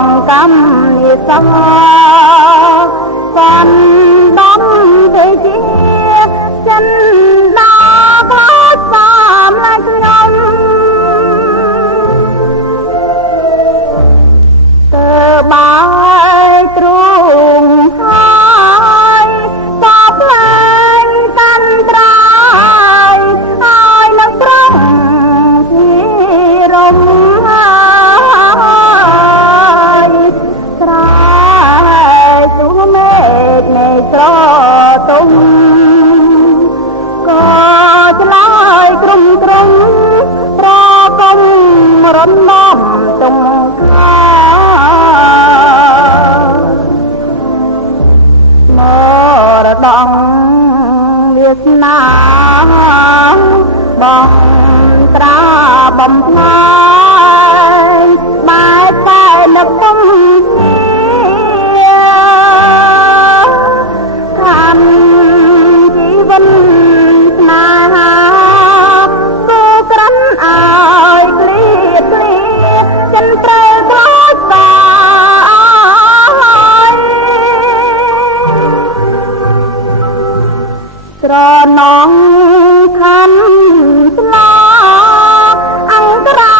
ងកម្មនិសសំដំទេជាចិនដាខ្លោចសំឡាញ់ខ្ញុំទើបាយទ្រូងហើយសពឡើងកាន់ត្រាយហើយនៅត្រង់ទីរំហើយស្រែសុំមេឃនៃស្រទុំក៏ឆ្លើយទ្រុំប្រកុំរំដំទុំខាមរតកវាសនាបងត្រាបំផ្លាញបែកតែនឹកពុំខានជីវិតស្នេហាគូក្រិនឲ្យគ្លៀតចិនប្រែខ្លោចបាយស្រណងខានស្លាអង្ក្រា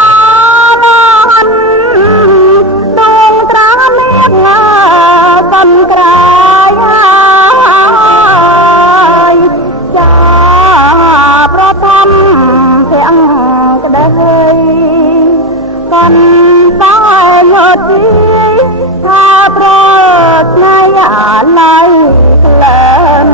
លន់ដងត្រាមេឃសំក្រៃហើយចាប្រធំទាំងក្ដីកនតែងើទីថាប្រថ្ងៃអាឡ័យក្លែន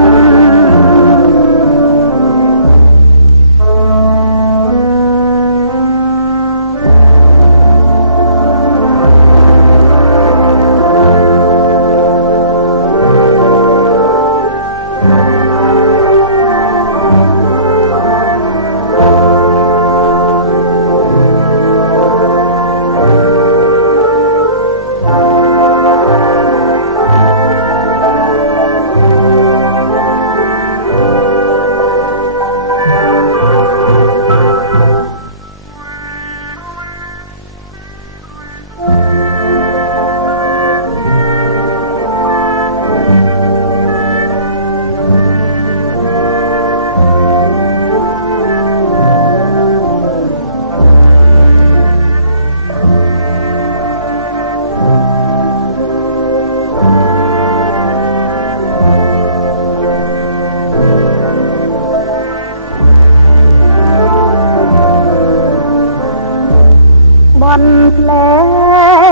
បនភ្លេ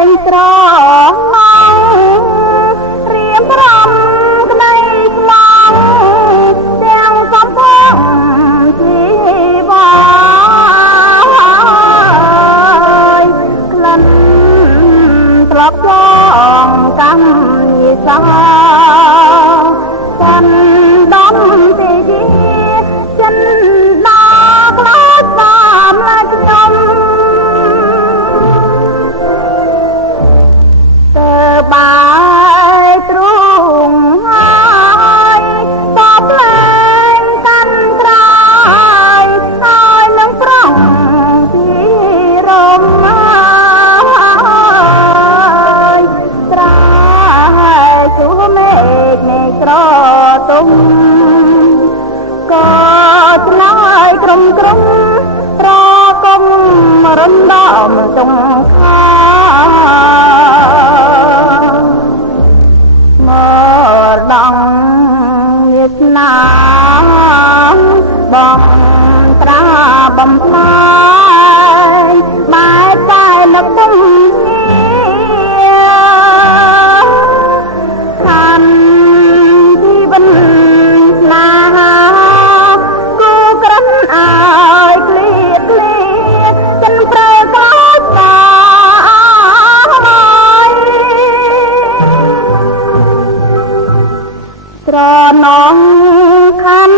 ងត្រមងរៀបរំក្ដីខ្មងទាំងកំពងជីវ៉ាក្លិនត្រកចងកម្មនិសាចិនដំទេជាចិនដាខ្លោចសំឡាញ់ខ្ញុំបាយទ្រូងហើយសពឡើងកាន់ត្រាយហើយនឹងប្រងទីរំហើយត្រាយសុំមេឃនៃស្រទុំក៏ឆ្លើយទ្រុំប្រកុំរំដំចុងខាមរតកវាសនាបងត្រាបំផ្លាញបែកតែនឹកពុំខានជីវិតស្នេហាគូក្រិនឲ្យគ្លៀតចិនប្រែខ្លោចបាយស្រណងខាន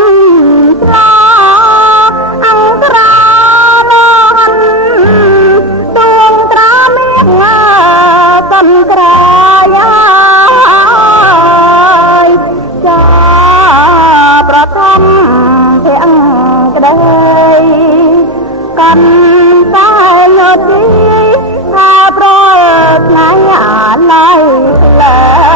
ស្លាអង្ក្រាលន់ដងត្រាមេឃសំក្រៃហើយចាប្រធំទាំងក្ដីកនតែងើទីថាប្រ ថ្ងៃអាឡ័យលើ